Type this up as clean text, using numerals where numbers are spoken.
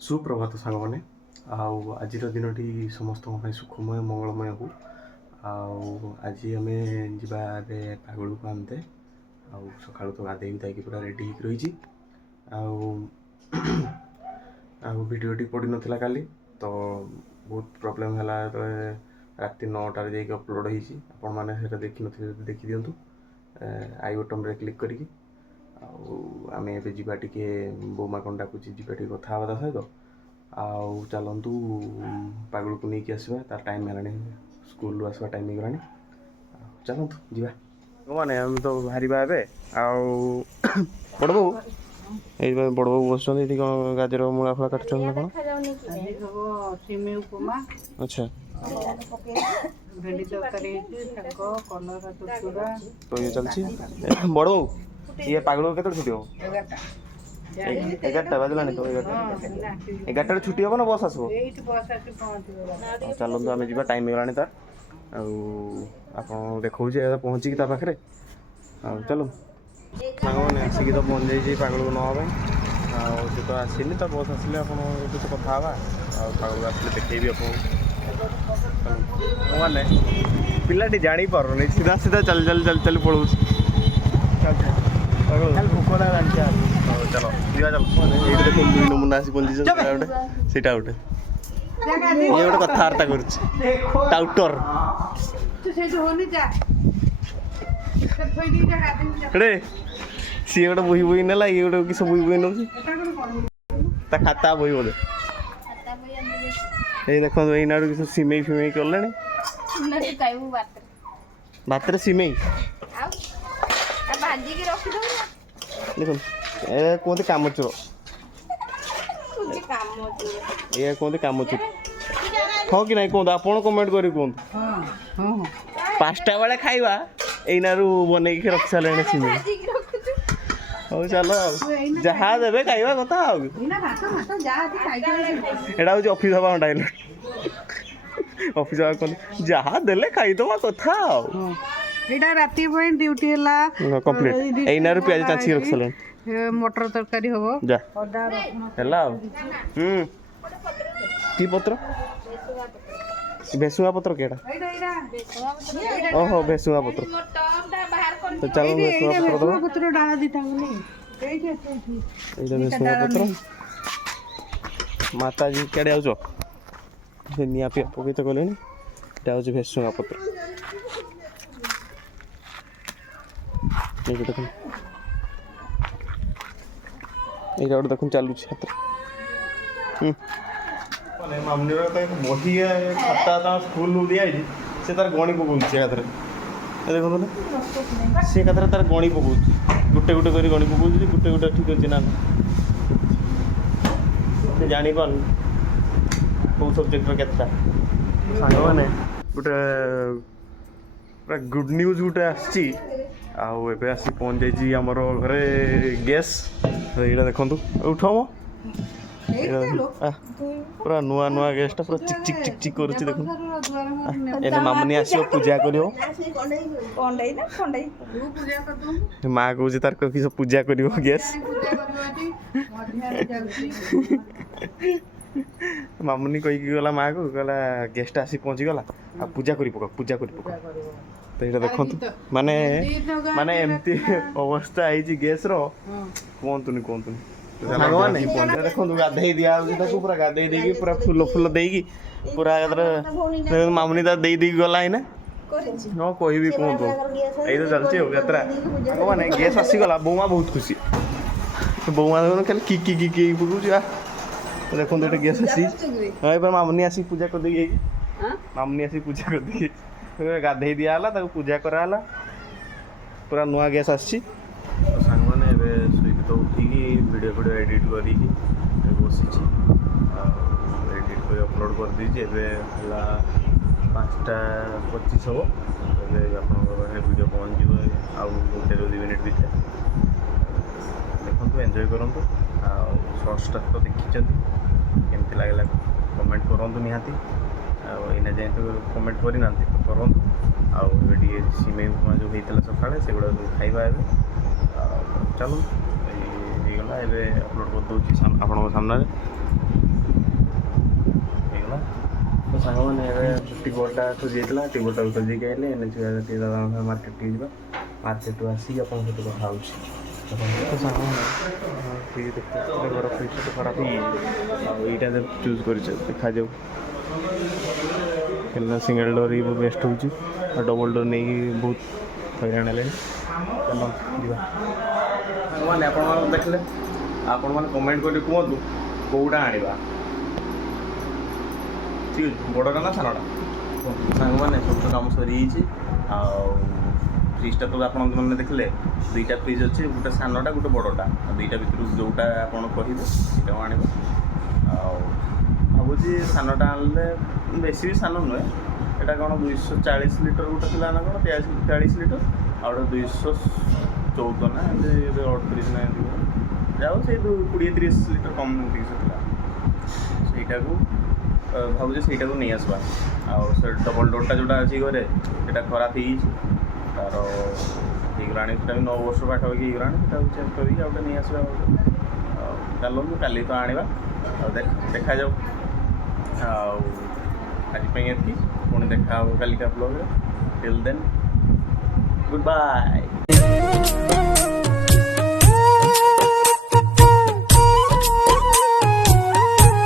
सुप्रभात सांगने आज दिनटी समस्त सुखमय मंगलमय हो आज आम जा पागल को आनते सका तो गाधे गुधाई पूरा रेडी रही भिडटी पड़ी नाला काली तो बहुत प्रोब्लेम है राति 9टार जा अपलोड होता देखी न देखी दिंतु आई बटन रे क्लिक करके आम ए टे बोमा कौन डाकुच जा कथा ता सहित आउ चलतु पागल को लेकिन आसवा तार टाइम है स्कूल आसवा टाइम हो गलानी चलतु जा मैंने आम तो बाहर बड़ बो ये बड़ बो बस गाजर मूला फला काट कौन अच्छा तो ये चलती बड़ बो ये पागल के छुट्टी हो 11टा बाजलानी तो 11टा छुट्टी हम ना बस आसो चलते आम जा टाइम हो गलानी तार आप देखा पहुँचिकी पाखे चलो मैंने आसिक तो पहुँच जाइए पागल को नापी सी तो आसनी तो बस आसिले आप कथा पागल को आसले देखेबी आपने पिलाटी जापर सीधा सीधा चल चल चल चल पड़ो चलो ये देखो दुई नमुना आसी पहुँची सीटा गोटे ये गोटे कथबार्ता करुटर सी गोटे बही बही ना ये गोटे किस बही बही नौ खाता बही बोले ये देखो ये किस सिमई फिमई कले भात सिमई देखो ए कहते कामचोर ये कहते कामचोर हाँ कि ना कहते आप कमेंट कर कहतु 5टा बेले खाइबा एना बन रखी सारे सिमई हाँ चलो जहाँ देवे खाइबा कथा एटा हूँ ऑफिस हवा डायलॉग ऑफिस हवा कहते जहाँ देले खाईदबा कथा एटा राती पॉइंट ड्यूटी हला कंप्लीट एना प्याज चाची रख सारे मटर तरकारी हबो जा हला की पत्र भेसुआ पत्र केटा ओहो भेसुआ पत्र तो चलो भेसुआ पत्र डाला दिता भेसुआ पत्र माता जी केड़े आउछ से निया पे पकई तो कहले एटा हूँ भेसुआ पत्र देखो ये गोटे देखो चलुँ छात्र मामनी बही खाता स्कूल दिखाई से तार गणी पकाऊँ देखो सी कथा तार गणी पकाऊँ गोटे गोटे कर गणी पकाऊँ गोटे गोटे ठीक अच्छे ना जापार कौ सब्जेक्ट के सांग मैंने गोटे पूरा गुड न्यूज गोटे आसी आसी पहुँच जाइए आमर घरे गैस ये देखु उठम पूरा नुआ नुआ गैसटा पूरा चिक चिक चिक चिक कर देखो मामुनी आसो पूजा कर माँ कहे तार किस पूजा कर गैस मामुनी कहीकि गला माँ को कहला गैसटा आसी पहुँची गला आ पूजा कर पका पूजा कर पका तो ये देखु माने माने एमती अवस्था है गैस कहतुनि कहतुनि देखो गाधे दिया पूरा गाधे देगी पूरा फुल फुल देगी पूरा मामुनी तार दे गला है ना हाँ कह कहतु यही तो चलती हो यात्रा मैंने गैस आसीगला बोमा बहुत खुशी बोमा खाली कि पकाऊँ देखो ये गैस आसी हाँ मामुनी आसी पूजा कर देगी मामुनी आसी पूजा कर देगी गाधे दिहला पूजा कराला पूरा नुआ गैस आसी सांग मैंने शुक तो उठिकी वीडियो वीडियो एडिट कर बसी एडिट कर अपलोड कर दीजिए है 5:25 हम वीडियो पहुँच जाए आउ 1-2 मिनट भर देखो एंजॉय करूँ शॉर्ट्सटा तो देखी केमती लगला कमेंट करूँ निहाती आईना जाए तो कमेंट करना तो करूँ आए सिमई उपमा जो होता सका से गुड़ा सब खाଇବା चलो ये अपलोड कर दूसरी आप सामने तो साଙ୍ଗମାନେ ଏବେ ଟିବରଟା ଖୋଜିଯାଇଥିଲା ଟିବରଟାକୁ ଖୋଜିକି ଆଇଲେ ଏନେ ଯିବା ଟିକେ ଦାଦାଙ୍କ ସାଙ୍ଗେ ମାର୍କେଟକୁ ଯିବା ମାର୍କେଟରୁ ଆସିକି ଆପଣଙ୍କ ସହିତ କଥା ହେଉଛି ତ ସାଙ୍ଗମାନେ ଟିକେ ଦେଖ ଘର ପଇସା ତ ଖରାପ ହେଇଯାଇଛି ଆଉ ଏଇଟା ଚୁଜ୍ କରିଛ ଦେଖାଯାଉ କାହିଁକିନା ସିଙ୍ଗଲ୍ ଡୋର୍ ହିଁ ବେଷ୍ଟ ହେଉଛି ଆଉ ଡବଲ୍ ଡୋର୍ ନେଇକି ବହୁତ ହଇରାଣ ହେଲେଣି ଚାଲ ଯିବା ସାଙ୍ଗମାନେ ଆପଣମାନେ ଦେଖିଲେ ଆପଣମାନେ କମେଣ୍ଟ କରି କୁହନ୍ତୁ କେଉଁଟା ଆଣିବା ଠିକ୍ ଅଛି ବଡ଼ଟା ନା ସାନଟା ସାଙ୍ଗମାନେ ସବୁ ତ କାମ ସରିଯାଇଛି ଆଉ ଫ୍ରିଜ୍ଟା ତ ଆପଣମାନେ ଦେଖିଲେ ଦୁଇଟା ଫ୍ରିଜ୍ ଅଛି ଗୋଟେ ସାନଟା ଗୋଟେ ବଡ଼ଟା ଆଉ ଦୁଇଟା ଭିତରୁ ଯେଉଁଟା ଆପଣ କହିବେ ସେଇଟାକୁ ଆଣିବେ ଆଉ ଭାବୁଛି ସାନଟା ଆଣିଲେ ବେଶୀ ବି ସାନ ନୁହେଁ ଏଇଟା କ'ଣ 240 ଲିଟର ଗୋଟେ ଥିଲା ନା କ'ଣ 40 ଲିଟର ଆଉ ଗୋଟେ 214 ନା ଏମିତି 38 ନା ଏମିତି ଯାଉ ସେଇ 20-30 ଲିଟର କମ୍ ଏମିତି ଥିଲା ସେଇଟାକୁ ଭାବୁଛି ସେଇଟାକୁ ନେଇ ଆସିବା ଆଉ ସେ ଡବଲ୍ ଡୋର୍ଟା ଯେଉଁଟା ଅଛି ଘରେ ସେଇଟା ଖରାପ ହେଇଯାଇଛି ତାର ହେଇଗଲାଣି ସେଇଟା ବି 9 ବର୍ଷ ପାଖାପାଖି ହେଇଗଲାଣି ସେଇଟାକୁ ଚେଞ୍ଜ କରିକି ଆଉ ଗୋଟେ ନେଇ ଆସିବା ଆଉ ଚାଲନ୍ତୁ କାଲି ତ ଆଣିବା ଆଉ ଦେଖାଯାଉ ଆଉ ଆଜି ପାଇଁ ଏତିକି ପୁଣି ଦେଖା ହେବ କାଲିକା ବ୍ଲଗ୍ରେ ଟିଲ୍ ଦେନ୍ ଗୁଡ୍ ବାଏ